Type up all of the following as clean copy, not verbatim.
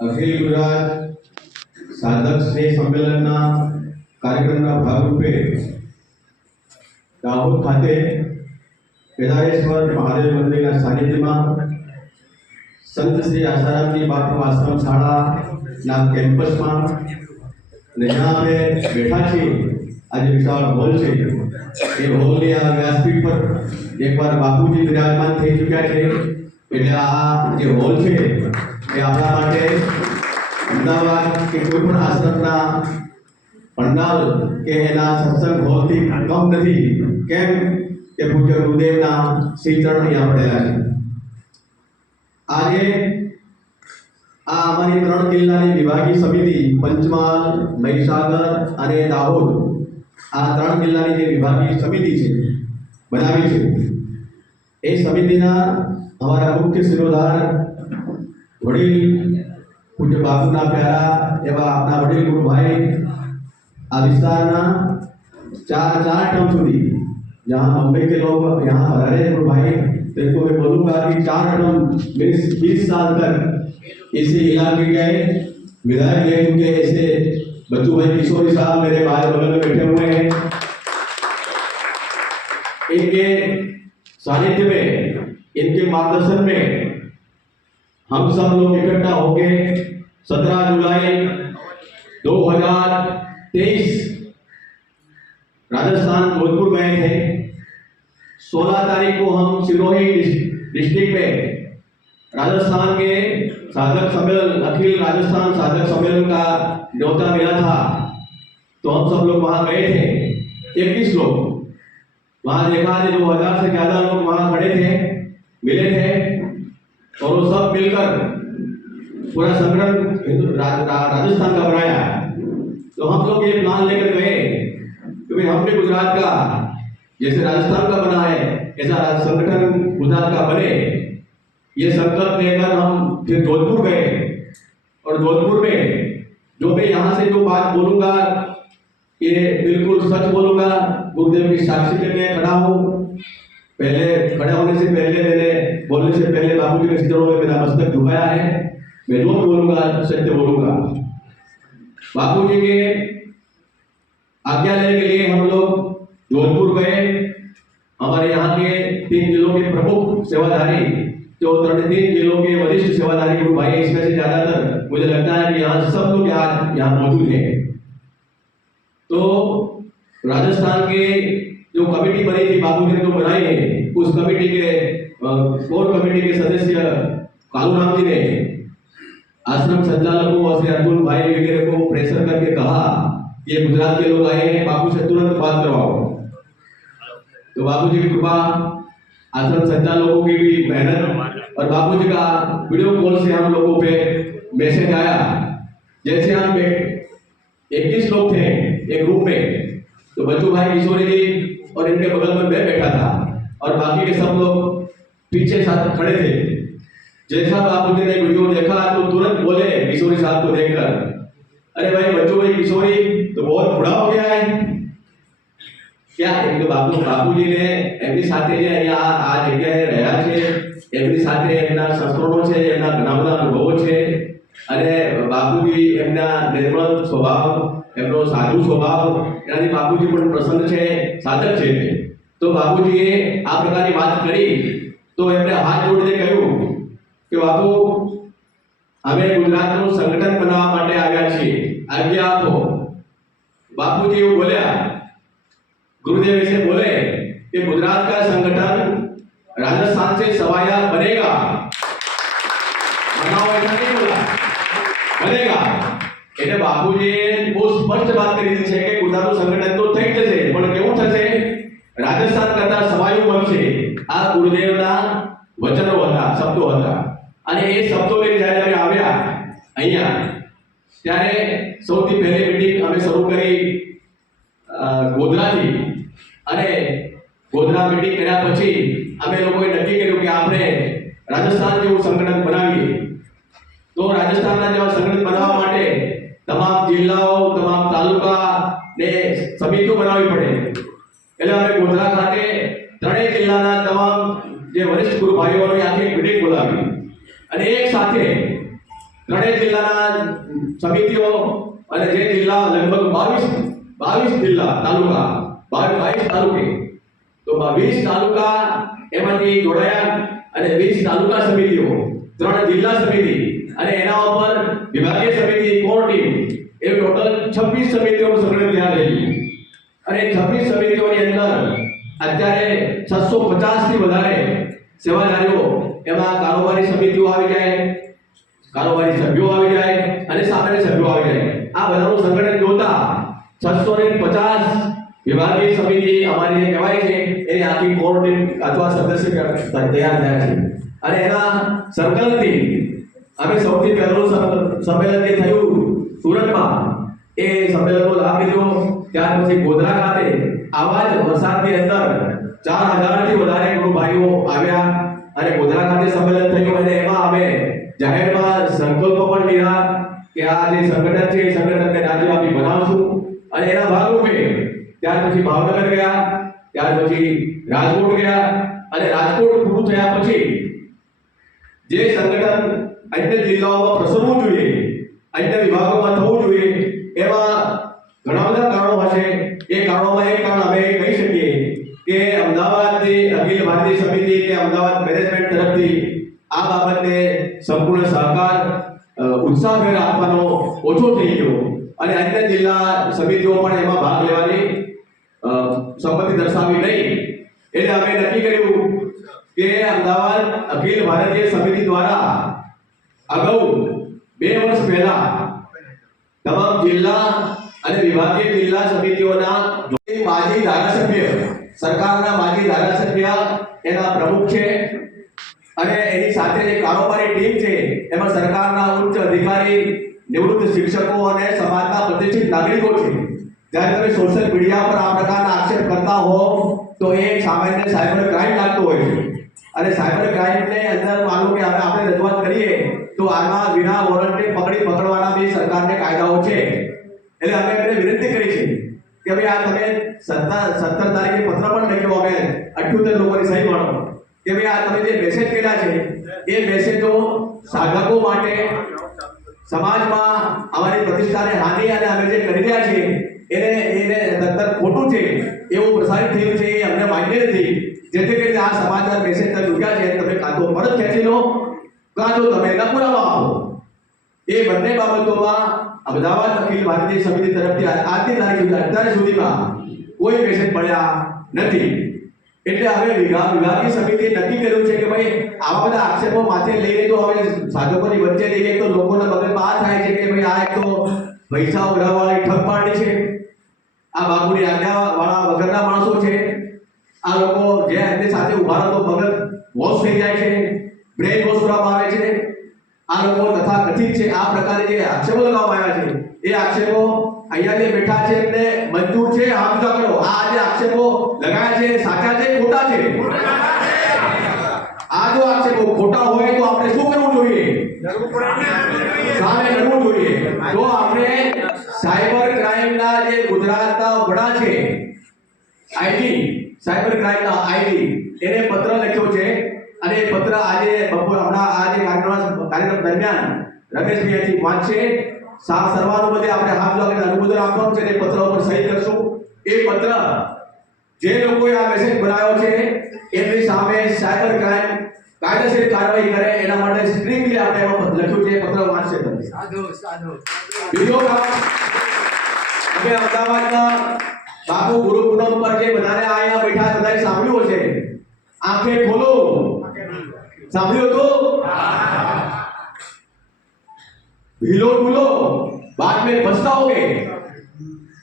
अखिल गुजरात साधक स्नेह संमेलनના કાર્યક્રમના ભાગરૂપે દાહોદ ખાતે કેદારેશ્વર મહાદેવ મંદિરના સાનિધ્યમાં સંત શ્રી આસારામજી બાપુ આશ્રમ શાળાના કેમ્પસમાં જ્યાં અમે બેઠા છીએ આજે વિશાળ હોલ છે એ હોલની આ વ્યાસપીઠ પર એકવાર બાપુજી વિરાજમાન થઈ ચૂક્યા છે એટલે આ જે હોલ છે એ આપણા માટે અમદાવાદ કે કોઈ પણ આશ્રમના પંડાલ કે એના સત્સંગ હોલથી કમ નથી કેમ કે પૂજ્ય ગુરુદેવના શ્રી ચરણ અહીંયા પડેલા છે। આજે આ અમારી 3 જિલ્લાની વિભાગીય સમિતિ પંચમહાલ, મહીસાગર અને દાહોદ આ 3 જિલ્લાની જે વિભાગીય સમિતિ છે બનાવી છે એ સમિતિના અમારા મુખ્ય શિરોધાર વડીલ पूज्य बापूना प्यारा एवं अपना वडील गुरु भाई आ विस्तारना चार टर्म सुधी जहाँ बम्बई के लोग यहाँ पधारे गुरु भाई तो इनको मैं बोलूँगा कि 4 टर्म मीन्स 20 साल तक इसी इलाके के विधायक रह चुके ऐसे बच्चू भाई किशोरी साहब मेरे भाई बगल में बैठे हुए हैं। इनके सानिध्य में इनके मार्गदर्शन में हम सब लोग इकट्ठा होके 17 जुलाई 2023 राजस्थान जोधपुर गए थे। 16 तारीख को हम सिरोही डिस्ट्रिक्ट में राजस्थान के साधक सम्मेलन अखिल राजस्थान साधक सम्मेलन का न्योता मिला था तो हम सब लोग वहाँ गए थे। 21 लोग वहाँ देखा थे, 2000 से ज़्यादा लोग वहाँ खड़े थे, मिले थे और वो सब मिलकर पूरा संगठन राजस्थान का बनाया। तो हम लोग ये प्लान लेकर गए कि भाई हम भी गुजरात का जैसे राजस्थान का बना है ऐसा संगठन गुजरात का बने। ये संकल्प लेकर हम फिर जोधपुर गए और जोधपुर में जो मैं यहाँ से जो बात बोलूँगा ये बिल्कुल सच बोलूँगा। गुरुदेव की साक्षी में मैं खड़ा हूँ। पहले खड़े होने से पहले मैंने बोलने से पहले बाबूजी के चरणों में मेरा मस्तक झुकाया है। मैं जो बोलूंगा सत्य बोलूंगा। बाबूजी के आज्ञा लेने के लिए हम लोग जोधपुर गए। हमारे यहाँ के 3 जिलों के प्रमुख सेवाधारी जो 3 जिलों के वरिष्ठ सेवाधारी गुरु भाई इसमें से ज्यादातर मुझे लगता है कि यहाँ सब लोग यहाँ मौजूद हैं। तो राजस्थान के जो कमेटी बनी थी बाबूजी ने जो बनाई है उस कमेटी के कोर कमेटी के सदस्य कालूराम जी ने आश्रम संचालकों और श्री अर्जुन भाई वगैरह को प्रेशर करके कहा ये गुजरात के लोग आए हैं, बाबू से तुरंत बात करवाओ। तो बाबूजी की कृपा, आश्रम संचालकों की भी मेहनत और बाबूजी का वीडियो कॉल से हम लोगों पे मैसेज आया। जैसे हम 21 लोग थे एक रूम में तो बच्चू भाई किशोरी जी और इनके बगल में मैं बैठा था और बाकी के सब लोग पीछे साथ खड़े थे। जैसा बाबूजी ने वीडियो देखा तो तुरंत बोले किशोरी साहब को देखकर, अरे भाई बच्चू भाई किशोरी तो बहुत बूढ़ा हो गया है क्या? बाबूजी ने एमनी साथे जे અહીંયા આ જગ્યાએ રહ્યા છે એમની સાથે એમના સંસ્કરણો છે, એમના ઘણા બધા અનુભવો છે અને બાબુજી એમના નિર્મળ સ્વભાવ, એમનો સાધુ સ્વભાવ એનાથી બાબુજી પણ પ્રસન્ન છે, સાધક છે। તો બાબુજીએ આ પ્રકારની વાત કરી તો એમણે હાથ જોડીને કહ્યું કે બાપુ અમે ગુજરાતનું સંગઠન બનાવવા માટે આવ્યા છીએ, આજ્ઞા આપો। बापूजी એવું બોલ્યા, गुरुदेव ऐसे बोले कि गुजरात का संगठन राजस्थान से सवाया बनेगा। बनाओ ऐसा नहीं बोला, बनेगा। એટલે બાપુજીએ બહુ સ્પષ્ટ વાત કરી દીધી છે કે ગુજરાતનું સંગઠન તો થઈ જશે પણ કેવું થશે? રાજસ્થાન કરતા સવાયું બનશે। આ ગુરુદેવના વચનો હતા, શબ્દો હતા અને એ શબ્દો લઈને જ્યારે આવ્યા અહીંયા ત્યારે સૌથી પહેલી મીટિંગ અમે શરૂ કરી ગોધરાથી અને ગોધરા મીટિંગ કર્યા પછી અમે લોકોએ નક્કી કર્યું કે આપણે રાજસ્થાન જેવું સંગઠન બનાવીએ। તો રાજસ્થાનના જેવા સંગઠન બનાવવા માટે તમામ જિલ્લાઓ, તમામ તાલુકા ને સમિતિઓ બનાવવી પડે। એટલે અમે ગોધરા ખાતે 3 જિલ્લાના તમામ જે વરિષ્ઠ ગુરુ ભાઈઓની આખી મીટિંગ બોલાવી અને એક સાથે ત્રણેય જિલ્લાના સમિતિઓ અને જે જિલ્લા લગભગ 22 જિલ્લા તાલુકા 22 તાલુકે તો 20 તાલુકા એમાંથી જોડાયા અને 20 તાલુકા સમિતિઓ 3 જિલ્લા સમિતિ અને એના ઉપર વિભાગીય સમિતિ કોર ટીમ એ ટોટલ 26 સમિતિઓનું સંગઠન ત્યાં થયેલું અને 26 સમિતિઓની અંદર અત્યારે 650 થી વધારે સેવાધારીઓ એમાં કારોબારી સમિતિઓ આવી જાય, કારોબારી સભ્યો આવી જાય અને સામાન્ય સભ્યો આવી જાય. આ બધાનું સંગઠન જોતા 650 વિભાગીય સમિતિ અમારી જે કહેવાય છે એની આખી કોર ટીમ અથવા સદસ્ય તૈયાર થયા છે અને એના સંકલનથી અમે સૌથી પહેલું સંમેલન જે થયું સુરતમાં એ સંમેલનનો લાભ લીધો. ત્યાર પછી ગોધરા ખાતે આવા જ વરસાદની અંદર 4000 થી વધારે ગુરુ ભાઈઓ આવ્યા અને ગોધરા ખાતે સંમેલન થયું અને એમાં અમે જાહેરમાં સંકલ્પો પણ લીધા કે આ જે સંગઠન છે એ સંગઠનને રાજ્યવ્યાપી બનાવશું અને એના ભાગરૂપે ત્યાર પછી ભાવનગર ગયા, ત્યાર પછી રાજકોટ ગયા અને રાજકોટ પૂરું થયા પછી જે સંગઠન અન્ય જિલ્લાઓમાં પ્રસરવું જોઈએ, અન્ય વિભાગોમાં થવું જોઈએ એમાં ઘણા બધા કારણો હશે. એ કારણોમાં એક કારણ અમે કહી શકીએ કે અમદાવાદની અખિલ ભારતીય સમિતિ કે અમદાવાદ મેનેજમેન્ટ તરફથી આ બાબતે સંપૂર્ણ સહકાર ઉત્સાહભેર આપવાનો ઓછો થઈ ગયો અને અન્ય જિલ્લા સમિતિઓ પણ એમાં ભાગ લેવાની સંમતિ દર્શાવી નહીં. એટલે અમે નક્કી કર્યું કે અમદાવાદ અખિલ ભારતીય સમિતિ દ્વારા અગાઉ 2 વર્ષ પહેલા તમામ જિલ્લા અને વિભાગીય જિલ્લા સમિતિઓના માજી ધારાસભ્ય, સરકારના માજી ધારાસભ્ય એના પ્રમુખ છે અને એની સાથે જે કારોબારી ટીમ છે એમાં સરકારના ઉચ્ચ અધિકારી, નિવૃત્ત શિક્ષકો અને સમાજના પ્રતિષ્ઠિત નાગરિકો છે. જ્યારે તમે સોશિયલ મીડિયા પર આ પ્રકારના આક્ષેપ કરતા હો તો એ સામાન્ય સાયબર ક્રાઇમ લાગતો હોય છે અને સાયબર ક્રાઇમને અંદર માનો કે હવે આપણે રજૂઆત કરીએ તો આમાં વિના વોરંટે પકડવાના બી સરકારને કાયદાઓ છે. એટલે અમે એમને વિનંતી કરી છે કે ભાઈ આ તમે 17 તારીખે પત્ર પણ લખ્યો અમે 78 લોકોની સહી વાળો કે ભાઈ આ તમે જે મેસેજ કર્યા છે એ મેસેજો સાધકો માટે સમાજમાં અમારી પ્રતિષ્ઠાને હાનિ અને અમે જે કરી રહ્યા છીએ એને તદ્દન ખોટું છે એવું પ્રસારિત થયું છે એ અમને માન્ય નથી. જેથી કરીને આ સમાચાર મેસેજ તમે મૂક્યા છે તમે કાં તો પરત ખેંચી લો કાં તો તમે એના પુરાવા આપો. એ બંને બાબતોમાં અમદાવાદ અખિલ ભારતીય સમિતિ તરફથી આજની તારીખ સુધી અત્યાર સુધીમાં કોઈ મેસેજ મળ્યા નથી. એટલે હવે વિભાગીય સમિતિએ નક્કી કર્યું છે કે ભાઈ આવા બધા આક્ષેપો માથે લઈને તો હવે સાધકોની વચ્ચે લઈએ તો લોકોના મગજમાં આ થાય છે કે ભાઈ આ એક તો પૈસા ઉડાવવાળી ઠગ પાડી છે, આ બાપુની આજ્ઞાવાળા વગરના માણસો છે, આ લોકો જે એમની સાથે ઉભા રહો તો મગજ વોશ થઈ જાય છે, બ્રેન વોશ કરવામાં આવે છે. આ લોકો તથા કથિત છે આ પ્રકારે જે આક્ષેપો લગાવવામાં આવ્યા છે એ આક્ષેપો અહીંયા જે બેઠા છે એમને મંજૂર છે, હાથ ઊંચા કરો. આ જે આક્ષેપો લગાયા છે સાચા છે ખોટા છે? આ જો આક્ષેપો ખોટા હોય તો આપણે શું કરવું જોઈએ? સામે લડવું જોઈએ. તો આપણે સાયબર ક્રાઇમના જે ગુજરાતના વડા છે આઈડી, સાયબર ક્રાઇમના આઈડી એને પત્ર લખ્યો છે અને એ પત્ર આજે બપોર હમણાં આજે કાર્યક્રમ દરમિયાન રમેશભાઈ અહીંથી વાંચશે. સર્વાનુમતે આપણે હાથ લાગીને અનુમોદન આપવાનું છે. એ પત્ર ઉપર સહી કરશું. એ પત્ર જે લોકોએ આ મેસેજ બનાવ્યો છે એમની સામે સાયબર ક્રાઇમ કાયદેસર કાર્યવાહી કરે એના માટે સ્ટ્રિક્ટલી આપણે એમાં લખ્યું છે. પત્ર વાંચશે તમે. સાધુ બીજો કામ અમે અમદાવાદના બાપુ ગુરુ પૂનમ પર જે બધાને અહીંયા બેઠા બધાએ સાંભળ્યું છે, આંખે ખોલો. સાંભળ્યું તો ભીલો ભૂલો બાદ में પછતાઓગે.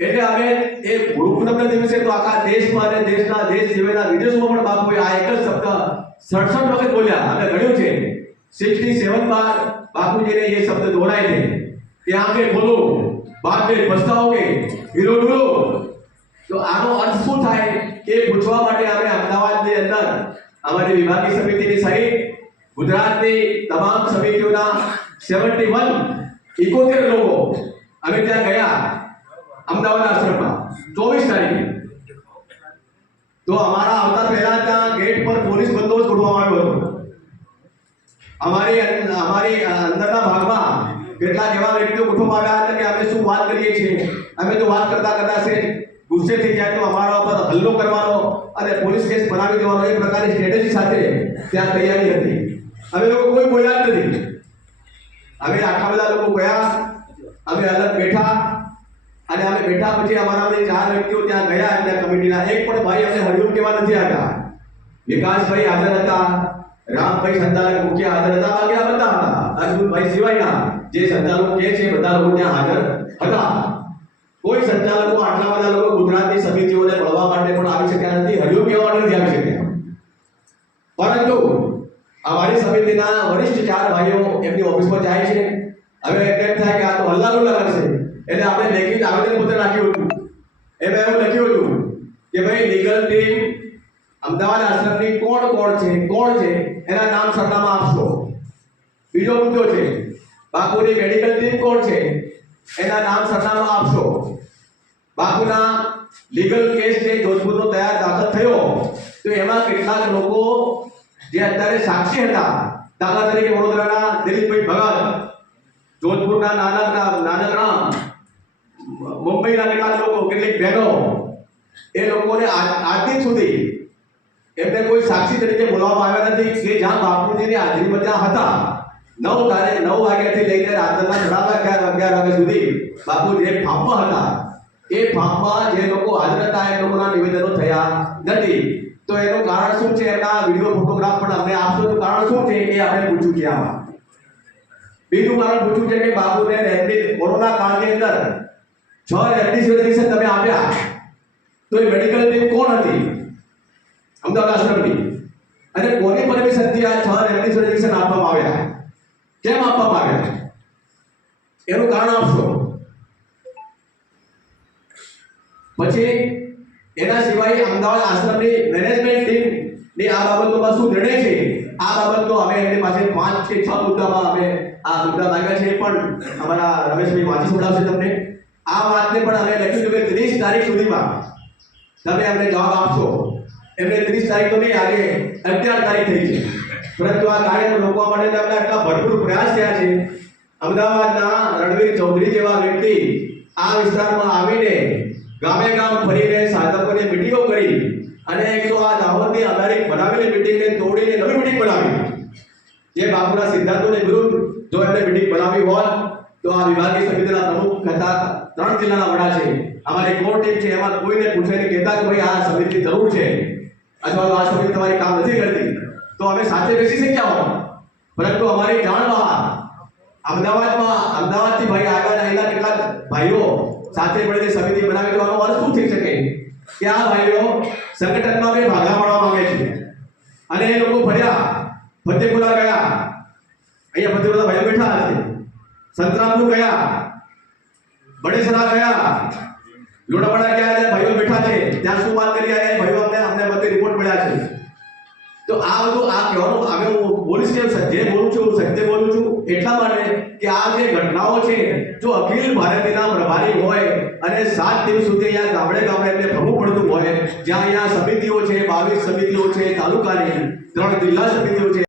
એટલે અમે એ ગુરુ પૂનમના દિવસે તો આખા દેશમાં અને દેશ સિવાયના વિદેશોમાં પણ બાપુએ આ એક જ શબ્દ 67 વખત બોલ્યા. અમે ગણ્યું છે 67 બાર બાપુજીને એ શબ્દ દોહરાય છે કે આંખે ખોલો બાદ में પછતાઓગે, ભીલો ભૂલો. તો આનો અર્થ શું થાય એ પૂછવા માટે અમે અમદાવાદની અંદર અમારી વિભાગીય સમિતિની સહિત ગુજરાતની તમામ સમિતિઓના 71 લોકો અમે ત્યાં ગયા અમદાવાદ આશ્રમમાં 24 તારીખે. તો અમારા આવતા પહેલા ત્યાં ગેટ પર પોલીસ બંદોબસ્ત ગોઠવવામાં આવ્યો હતો અમારી અંદરના ભાગમાં કેટલાક એવા વ્યક્તિઓ ગોઠવવામાં આવ્યા હતા કે અમે શું વાત કરીએ છીએ, અમે તો વાત કરતા કરતા છે ગુસ્સે થઈ જાય તો અમારા ઉપર હલ્લો કરવાનો અને પોલીસ કેસ બનાવી દેવાનો એ પ્રકારની સ્ટ્રેટેજી સાથે ત્યાં તૈયારી હતી. અમે લોકો કોઈ બોલ્યા જ નથી. અમે આટલા બધા લોકો ગયા, અમે અલગ બેઠા અને અમે બેઠા પછી અમારા બધી 4 વ્યક્તિઓ ત્યાં ગયા એમના કમિટીના. એક પણ ભાઈ અમને હળિયું કહેવા નથી આવ્યા. વિકાસભાઈ હાજર હતા, રામભાઈ સંચાલક મુખ્ય હાજર હતા, બાકી આ બધા હતા. અર્જુનભાઈ સિવાયના જે સંચાલકો કે છે બધા લોકો ત્યાં હાજર હતા. કોઈ સંચાલકો આટલા બધા લોકો ગુજરાતની સમિતિઓને મળવા માટે પણ આવી શક્યા નથી, હળિયું કહેવા માટે નથી આવી શક્યા. પરંતુ અમારી સમિતિના વરિષ્ઠ 4 ભાઈઓ એમની ઓફિસમાં જાય છે. હવે એમ થાય કે આ તો હલ્લાનું લાગશે એટલે આપણે લેખિત આવેદનપત્ર નાખ્યું હતું. એમાં એવું લખ્યું હતું કે ભાઈ લીગલ ટીમ અમદાવાદ આશ્રમની કોણ છે એના નામ સરનામા આપશો. બીજો મુદ્દો છે બાપુની મેડિકલ ટીમ કોણ છે એના નામ સરનામા આપશો. બાપુના લીગલ કેસ જે જોધપુરનો તૈયાર દાખલ થયો તો એમાં કેટલાક લોકો જે અત્યારે સાક્ષી હતા, દાખલા તરીકે વડોદરાના દિલીપભાઈ ભગત, જોધપુરના નાનકરામ, મુંબઈના કેટલાક લોકો, કેટલીક બહેનો, એ લોકોને આજ દિન સુધી એમને કોઈ સાક્ષી તરીકે બોલાવવામાં આવ્યા નથી કે જ્યાં બાપુજીની હાજરીમાં ત્યાં હતા. 9 વાગ્યાથી લઈને રાત્રના 11 વાગ્યા સુધી બાપુ જે ફાર્મમાં હતા એ ફાર્મમાં જે લોકો હાજર હતા એ લોકોના નિવેદનો થયા નથી. તો એનું કારણ શું છે? એના વિડીયો ફોટોગ્રાફ પણ અમને આપશો તો કારણ શું છે એ આપણે પૂછ્યું છે. આમાં બીજું કારણ પૂછ્યું છે કે બાપુને કોરોના કાળની અંદર 6 રેમડેસિવિર તમે આપ્યા તો એ મેડિકલ ટીમ કોણ હતી અમદાવાદ આશ્રમની, અને કોની પરમિશનથી આ 6 રેમડેસિવિર આપવામાં આવ્યા, કેમ આપવામાં આવ્યા એનું કારણ આપશો. પછી એના સિવાય અમદાવાદ આશ્રમની મેનેજમેન્ટ ટીમની આ બાબતોમાં શું નિર્ણય છે આ બાબતનો અમે એમની પાસે 5 કે 6 મુદ્દામાં અમે આ મુદ્દા માંગ્યા છે. પણ અમારા રમેશભાઈ વાંચી સંભળાવશે તમને. આ વાતને પણ અમે લખ્યું કે 30 તારીખ સુધીમાં તમે અમને જવાબ આપશો. એમને 30 તારીખ તો નહીં, આજે 11 તારીખ થઈ છે, પરંતુ આ કાર્યને રોકવા માટે અમને આટલા ભરપૂર પ્રયાસ થયા છે. અમદાવાદના રણવીર ચૌધરી જેવા વ્યક્તિ આ વિસ્તારમાં આવીને ગામે ગામ ફરીને સાધકોને મીટિંગો કરી અને એક તો આ દાહોદની આધારિત બનાવેલી મીટિંગને તોડીને નવી મીટિંગ બનાવી. જે બાપુના સિદ્ધાંતોને વિરુદ્ધ જો એમને મીટિંગ બનાવી હોત તો આ વિભાગીય સમિતિના પ્રમુખ હતા, 3 જિલ્લાના વડા છે, અમારી કોર ટીમ છે, એમાં કોઈને પૂછીને કહેતા કે ભાઈ આ સમિતિની જરૂર છે અથવા તો આ સમિતિ તમારી કામ નથી કરતી તો અમે સાથે બેસી શક્યા હોત. પરંતુ અમારી જાણમાં અમદાવાદથી ભાઈ આવ્યા રહેલા કેટલાક ભાઈઓ સાથે મળીને સમિતિ બનાવી દેવાનો અર્થ શું થઈ શકે કે આ ભાઈઓ સંગઠનમાં બે ભાગલા પાડવા માંગે છે. અને એ લોકો ફર્યા, ફતેપુરા ગયા, અહીંયા ફતેપુરા ભાઈઓ બેઠા છે, સંતરામપુર ગયા, બડેસરા ગયા, લોણાવાડા ગયા, અને ભાઈઓ બેઠા છે. ત્યાં શું વાત કરી રહ્યા ભાઈઓ અમને બધે રિપોર્ટ મળ્યા છે. તો આ બધું આ કહેવાનું અમે હું બોલીશ કે જે બોલું છું સત્ય બોલું છું એટલા માટે કે આ જે ઘટનાઓ છે જો અખિલ ભારતીયના પ્રભારી હોય અને 7 દિવસ સુધી અહીંયા ગામડે એમને ભરવું પડતું હોય, જ્યાં અહીંયા સમિતિઓ છે, 22 સમિતિઓ છે, તાલુકાની 3 જિલ્લા સમિતિઓ છે.